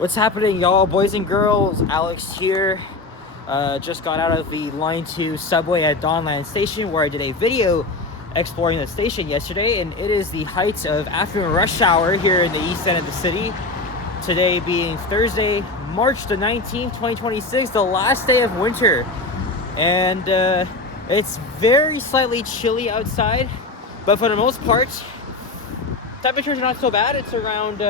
What's happening, y'all, boys and girls? Alex here. Just got out of the Line 2 subway at Donland Station, where I did a video exploring the station yesterday, and it is the height of afternoon rush hour here in the east end of the city. Today being Thursday, March the 19th, 2026, the last day of winter. And it's very slightly chilly outside, but for the most part, temperatures are not so bad. It's around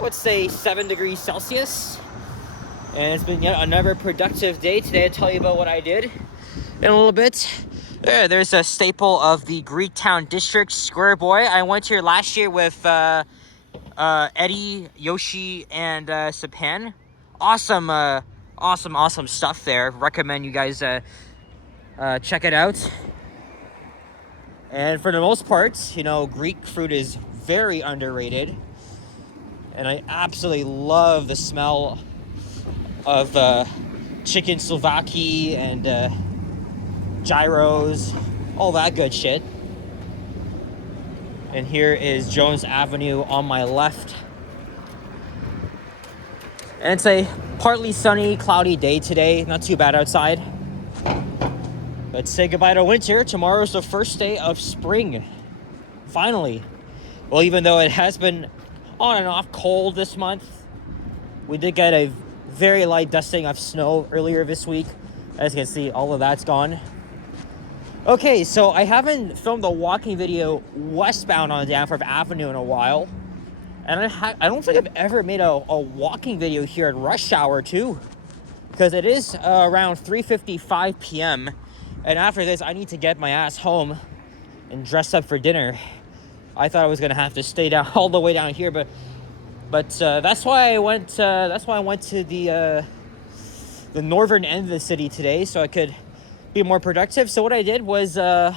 let's say 7 degrees Celsius, and it's been yet another productive day. Today I'll tell you about what I did in a little bit. There's a staple of the Greektown district, Square Boy. I went here last year with Eddie, Yoshi, and Sapan. Awesome stuff there. Recommend you guys check it out. And for the most part, you know, Greek food is very underrated. And I absolutely love the smell of chicken souvlaki and gyros, all that good shit. And here is Jones Avenue on my left. And it's a partly sunny, cloudy day today. Not too bad outside. Let's say goodbye to winter. Tomorrow's the first day of spring. Finally. Well, even though it has been on and off cold this month, we did get a very light dusting of snow earlier this week. As you can see, all of that's gone. Okay, so I haven't filmed a walking video westbound on Danforth Avenue in a while. And I don't think I've ever made a walking video here at rush hour too. Because it is around 3:55 p.m. And after this, I need to get my ass home and dress up for dinner. I thought I was gonna have to stay down all the way down here, but that's why I went. That's why I went to the northern end of the city today, so I could be more productive. So what I did was I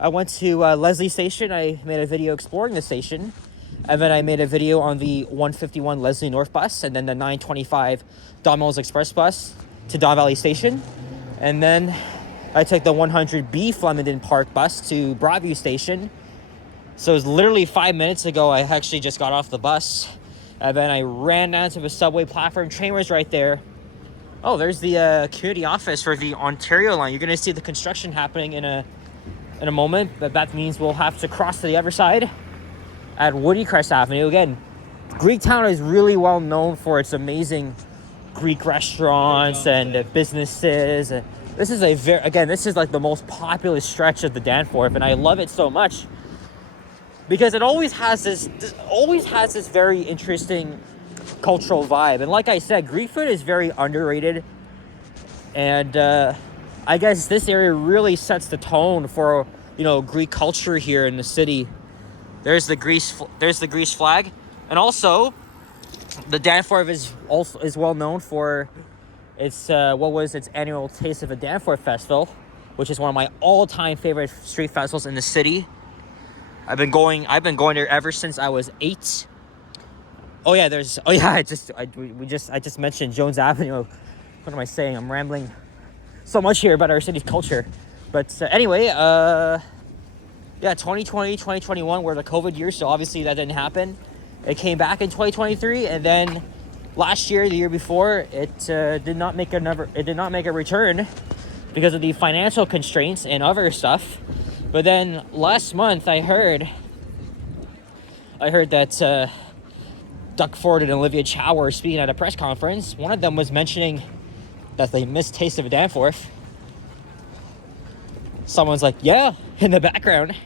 went to Leslie Station. I made a video exploring the station, and then I made a video on the 151 Leslie North bus, and then the 925 Don Mills Express bus to Don Valley Station, and then I took the 100B Flemington Park bus to Broadview Station. So it was literally 5 minutes ago I actually just got off the bus. And then I ran down to the subway platform. Train was right there. Oh, there's the community office for the Ontario line. You're going to see the construction happening in a moment. But that means we'll have to cross to the other side at Woodycrest Avenue. Again, Greektown is really well known for its amazing Greek restaurants and businesses. This is this is like the most populous stretch of the Danforth, and I love it so much. Because it always has this very interesting cultural vibe. And like I said, Greek food is very underrated. And I guess this area really sets the tone for, you know, Greek culture here in the city. There's the Greece flag. And also, the Danforth is well known for its its annual Taste of the Danforth Festival, which is one of my all-time favorite street festivals in the city. I've been going there ever since I was 8. I just mentioned Jones Avenue. What am I saying? I'm rambling so much here about our city's culture. But anyway, 2020, 2021 were the COVID years, so obviously that didn't happen. It came back in 2023, and then last year, the year before, it did not make a return because of the financial constraints and other stuff. But then last month, I heard that Doug Ford and Olivia Chow were speaking at a press conference. One of them was mentioning that they missed Taste of Danforth. Someone's like, yeah, in the background.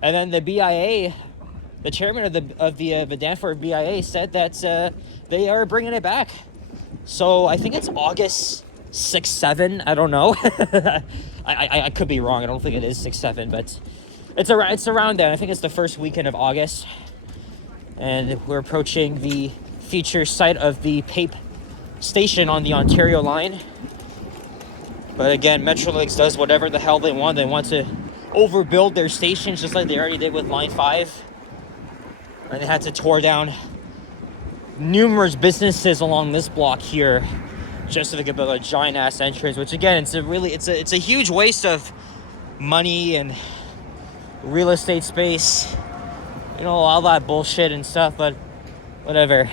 And then the BIA, the chairman of the Danforth BIA said that they are bringing it back. So I think it's August 6, 7. I don't know. I could be wrong. I don't think it is 6, 7, but it's around then. I think it's the first weekend of August. And we're approaching the future site of the Pape station on the Ontario line. But again, Metrolinx does whatever the hell they want. They want to overbuild their stations just like they already did with Line 5. And they had to tore down numerous businesses along this block here just so they could build a giant ass entrance, which again, it's a huge waste of money and real estate space, you know, all that bullshit and stuff, but whatever.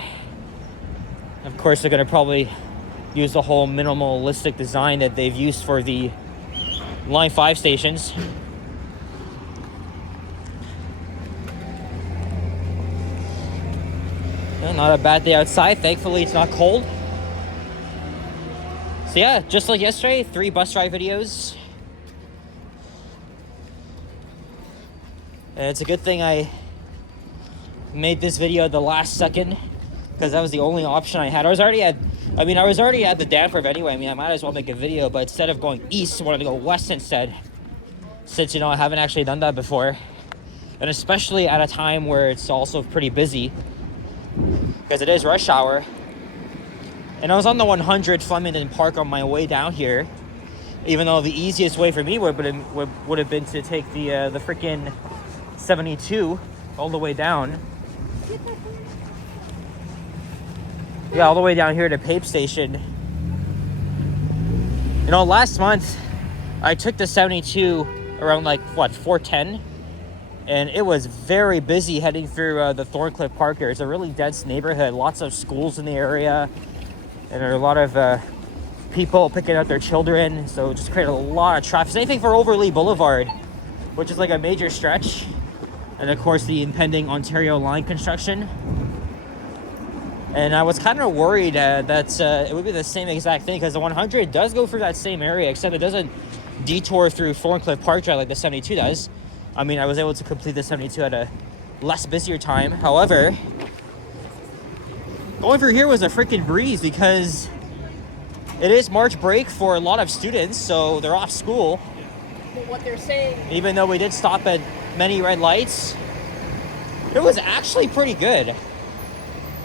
Of course, they're going to probably use the whole minimalistic design that they've used for the Line 5 stations. Yeah, not a bad day outside. Thankfully, it's not cold. So yeah, just like yesterday, 3 bus ride videos. And it's a good thing I made this video at the last second, because that was the only option I had. I was already at the Danforth anyway. I mean, I might as well make a video, but instead of going east, I wanted to go west instead, since, you know, I haven't actually done that before. And especially at a time where it's also pretty busy, because it is rush hour. And I was on the 100 Flemington Park on my way down here, even though the easiest way for me would have been to take the freaking 72 all the way down. Yeah, all the way down here to Pape Station. You know, last month I took the 72 around like, what, 4:10? And it was very busy heading through the Thorncliffe Park here. It's a really dense neighborhood, lots of schools in the area, and there are a lot of people picking up their children, so it just created a lot of traffic. Same thing for Overlea Boulevard, which is like a major stretch. And of course, the impending Ontario line construction. And I was kind of worried that it would be the same exact thing, because the 100 does go through that same area, except it doesn't detour through Thorncliffe Park Drive like the 72 does. I mean, I was able to complete the 72 at a less busier time. However, going through here was a freaking breeze, because it is March break for a lot of students, so they're off school. But what they're saying, even though we did stop at many red lights, it was actually pretty good.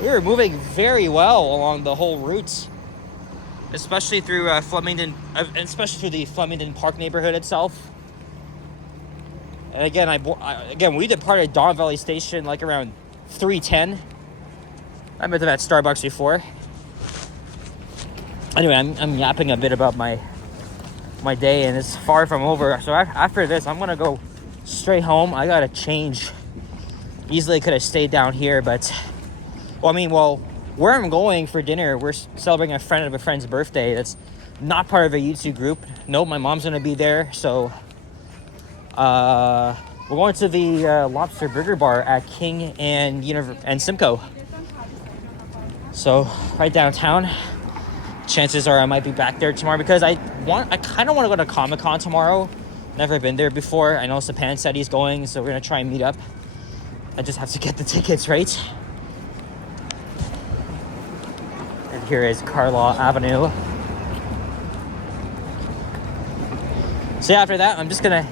We were moving very well along the whole route, especially through Flemington, especially through the Flemington Park neighborhood itself. And again, we departed Don Valley Station like around 3:10. I've been to that Starbucks before. Anyway, I'm yapping a bit about my day, and it's far from over. So after this, I'm gonna go straight home. I gotta change. Easily could have stayed down here, but where I'm going for dinner, we're celebrating a friend of a friend's birthday that's not part of a YouTube group. Nope, my mom's gonna be there, so we're going to the Lobster Burger Bar at King and Simcoe. So right downtown. Chances are I might be back there tomorrow, because I kind of want to go to Comic-Con tomorrow. Never been there before. I know Sapan said he's going, so we're gonna try and meet up. I just have to get the tickets right. And here is Carlaw Avenue. So after that, I'm just gonna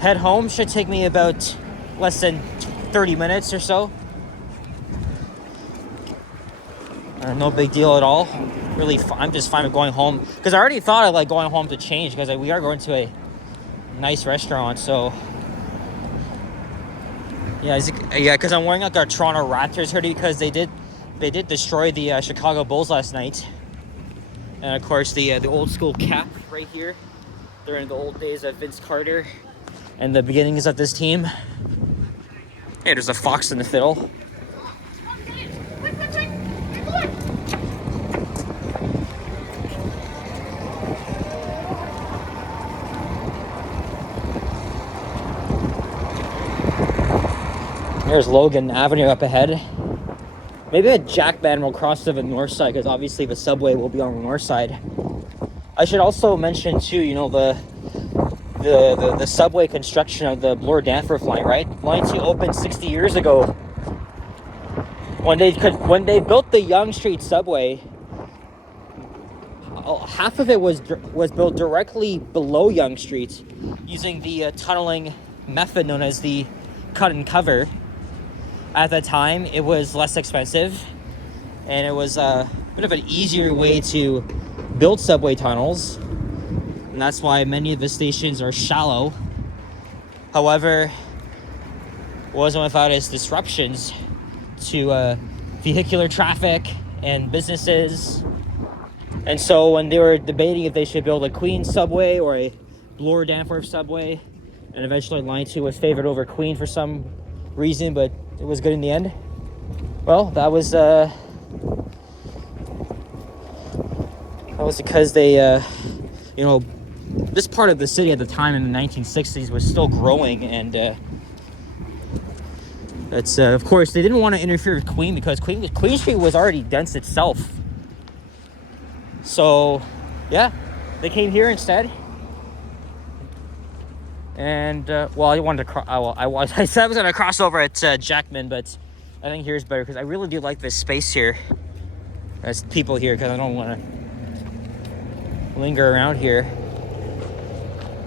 head home. Should take me about less than 30 minutes or so. No big deal at all. Really, I'm just fine with going home, because I already thought of like going home to change, because we are going to a nice restaurant. So yeah, because I'm wearing like our Toronto Raptors hoodie, because they did destroy the Chicago Bulls last night. And of course the old school cap right here during the old days of Vince Carter and the beginnings of this team. Hey, there's a fox in the fiddle. There's Logan Avenue up ahead. Maybe a jack band will cross to the north side, because obviously the subway will be on the north side. I should also mention too, you know, the subway construction of the Bloor Danforth line, right? Line 2 opened 60 years ago. When they built the Yonge Street subway, half of it was built directly below Yonge Street using the tunneling method known as the cut and cover. At the time, it was less expensive, and it was a bit of an easier way to build subway tunnels, and that's why many of the stations are shallow. However, it wasn't without its disruptions to vehicular traffic and businesses. And so when they were debating if they should build a Queen subway or a Bloor Danforth subway, and eventually Line 2 was favored over Queen for some reason, but it was good in the end. Well, that was was because they, you know, this part of the city at the time in the 1960s was still growing, and it's of course they didn't want to interfere with Queen because Queen Street was already dense itself. So, yeah, they came here instead. And well, I wanted to I said I was gonna cross over at Jackman, but I think here's better because I really do like this space here. There's people here because I don't want to linger around here.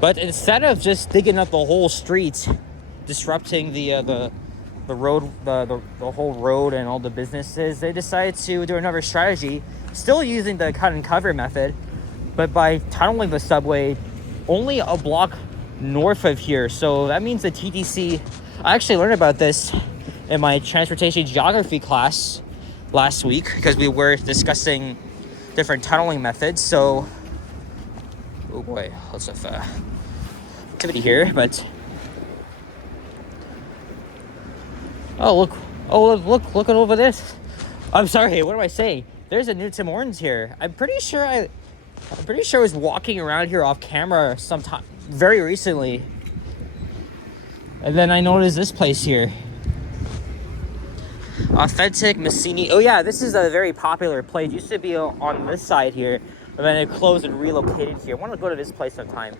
But instead of just digging up the whole street, disrupting the road, the whole road and all the businesses, they decided to do another strategy, still using the cut and cover method, but by tunneling the subway only a block north of here. So that means the TTC, I actually learned about this in my transportation geography class last week because we were discussing different tunneling methods. So, oh boy, lots of activity here, but look at over this. I'm sorry, what am I saying? There's a new Tim Hortons here. I'm pretty sure I was walking around here off camera sometime very recently, and then I noticed this place here. Authentic Massini. Oh yeah, this is a very popular place. It used to be on this side here, and then it closed and relocated here. I want to go to this place sometime.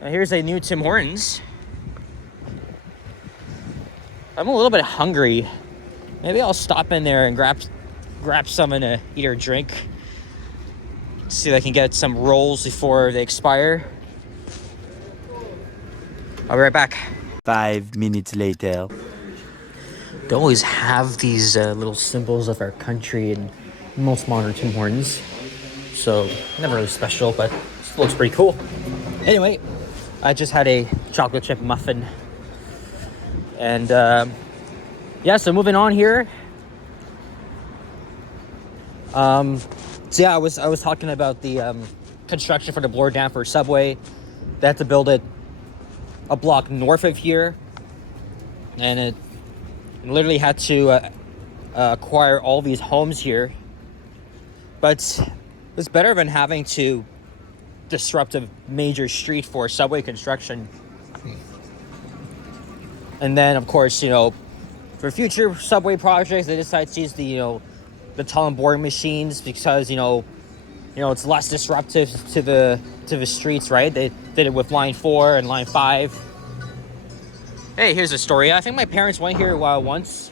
Now here's a new Tim Hortons. I'm a little bit hungry. Maybe I'll stop in there and grab something to eat or drink. See if I can get some rolls before they expire. I'll be right back. 5 minutes later. They always have these little symbols of our country in most modern Tim Hortons. So, never really special, but it looks pretty cool. Anyway, I just had a chocolate chip muffin. And, yeah, so moving on here. So yeah, I was talking about the construction for the Bloor Danforth subway. They had to build it a block north of here, and it literally had to acquire all these homes here. But it's better than having to disrupt a major street for subway construction. And then, of course, you know, for future subway projects, they decide to use the tunnel boring machines because you know it's less disruptive to the streets, right? They did it with line 4 and line 5. Hey, here's a story. I think my parents went here once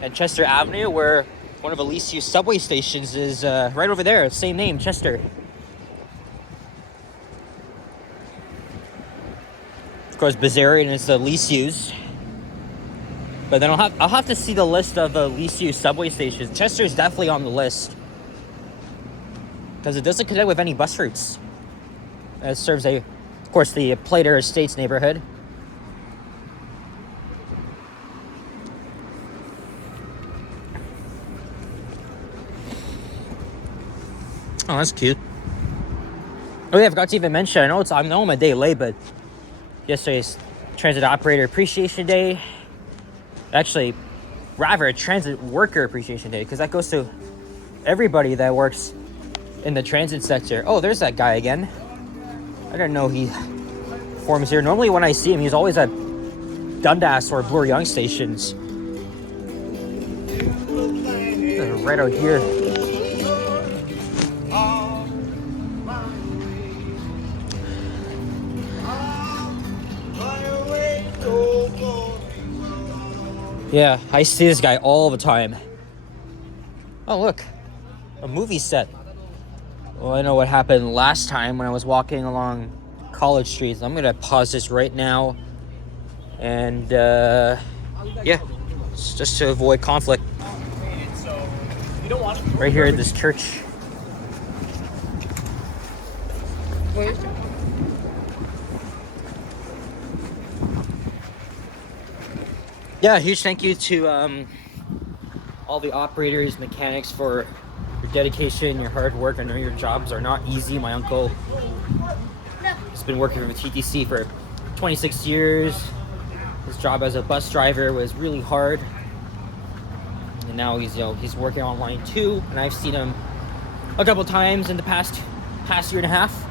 at Chester Avenue, where one of the least used subway stations is right over there. Same name, Chester. Of course, Bazarian is the least used. But then I'll have to see the list of the least used subway stations. Chester is definitely on the list because it doesn't connect with any bus routes. It serves of course, the Plater Estates neighborhood. Oh, that's cute. Oh yeah, I forgot to even mention. I know I'm a day late, but yesterday's Transit Operator Appreciation Day. Actually, rather a Transit Worker Appreciation Day, because that goes to everybody that works in the transit sector. Oh, there's that guy again. I didn't know he performs here. Normally when I see him, he's always at Dundas or Bloor Young stations. Right out here. Yeah, I see this guy all the time. Oh, look. A movie set. Well, I know what happened last time when I was walking along College Street. I'm going to pause this right now. And, yeah. It's just to avoid conflict. Right here at this church. Yeah, huge thank you to all the operators, mechanics for your dedication, your hard work. I know your jobs are not easy. My uncle has been working for the TTC for 26 years. His job as a bus driver was really hard. and now he's he's working on line 2, and I've seen him a couple times in the past year and a half.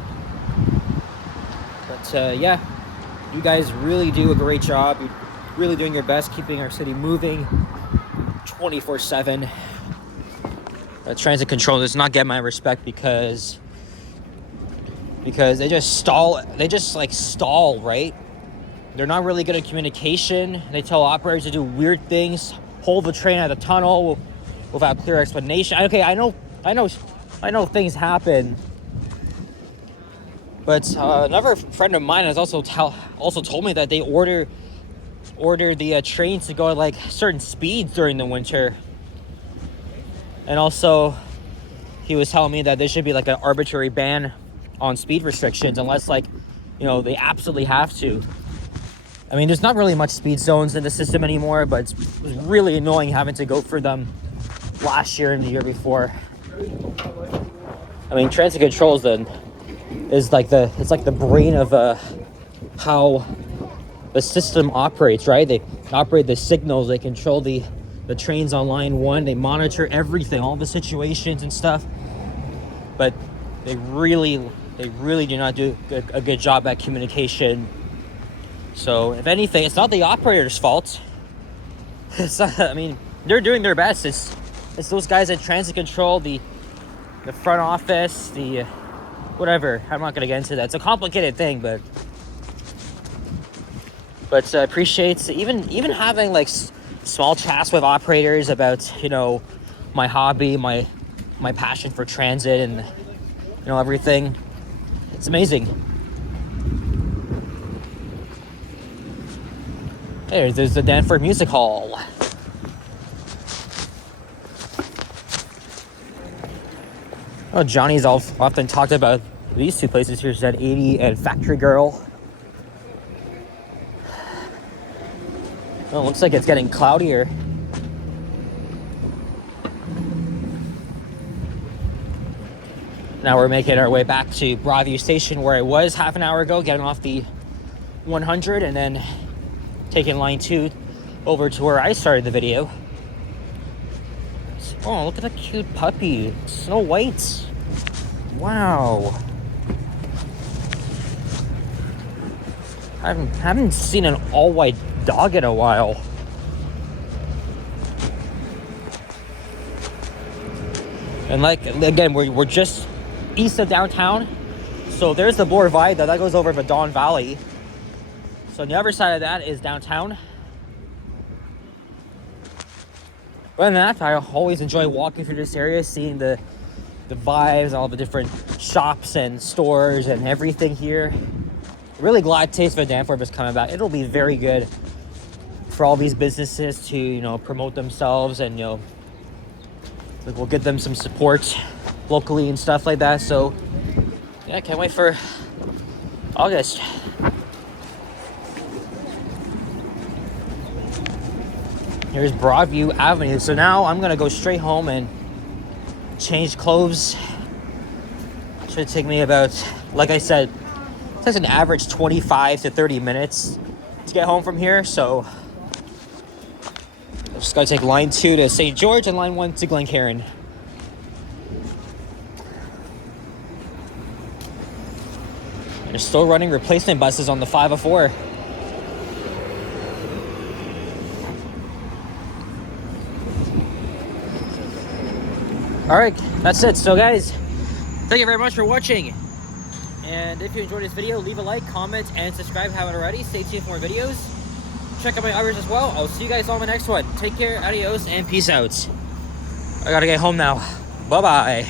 But yeah, you guys really do a great job. You're really doing your best keeping our city moving 24/7. Transit control does not get my respect because they just stall. They just like stall, right? They're not really good at communication. They tell operators to do weird things, hold the train at a tunnel without clear explanation. Okay, I know things happen. But another friend of mine has also told me that they order the trains to go at like certain speeds during the winter. And also, he was telling me that there should be like an arbitrary ban on speed restrictions unless like, they absolutely have to. I mean, there's not really much speed zones in the system anymore, but it was really annoying having to go through them last year and the year before. I mean, transit control is like the brain of how the system operates, right? They operate the signals, they control the trains on line 1, they monitor everything, all the situations and stuff. But they really do not do a good job at communication. So if anything, it's not the operator's fault. It's not, I mean, they're doing their best. It's those guys at transit control, the front office, the whatever. I'm not gonna get into that. It's a complicated thing, but appreciates even having like small chats with operators about my hobby, my passion for transit, and everything. It's amazing. There's the Danforth Music Hall. Oh, Johnny's often talked about these two places here, Zed 80 and Factory Girl. Well, it looks like it's getting cloudier. Now we're making our way back to Broadview Station, where I was half an hour ago, getting off the 100 and then taking line 2 over to where I started the video. Oh, look at that cute puppy. Snow White. Wow. I haven't seen an all-white dog in a while. And like, again, we're just east of downtown. So there's the Bloor Viaduct that goes over the Don Valley. So on the other side of that is downtown. Other than that, I always enjoy walking through this area, seeing the vibes, all the different shops and stores and everything here. Really glad Taste of Danforth is coming back. It'll be very good for all these businesses to, promote themselves, and, we'll get them some support locally and stuff like that. So, yeah, I can't wait for August. Here's Broadview Avenue. So now I'm gonna go straight home and change clothes. Should take me about, like I said, it takes an average 25 to 30 minutes to get home from here. So I'm just gonna take line 2 to St. George and line 1 to Glencairn. They're still running replacement buses on the 504. Alright, that's it. So guys, thank you very much for watching. And if you enjoyed this video, leave a like, comment, and subscribe if you haven't already. Stay tuned for more videos. Check out my others as well. I'll see you guys on the next one. Take care, adios, and peace out. I gotta get home now. Bye-bye.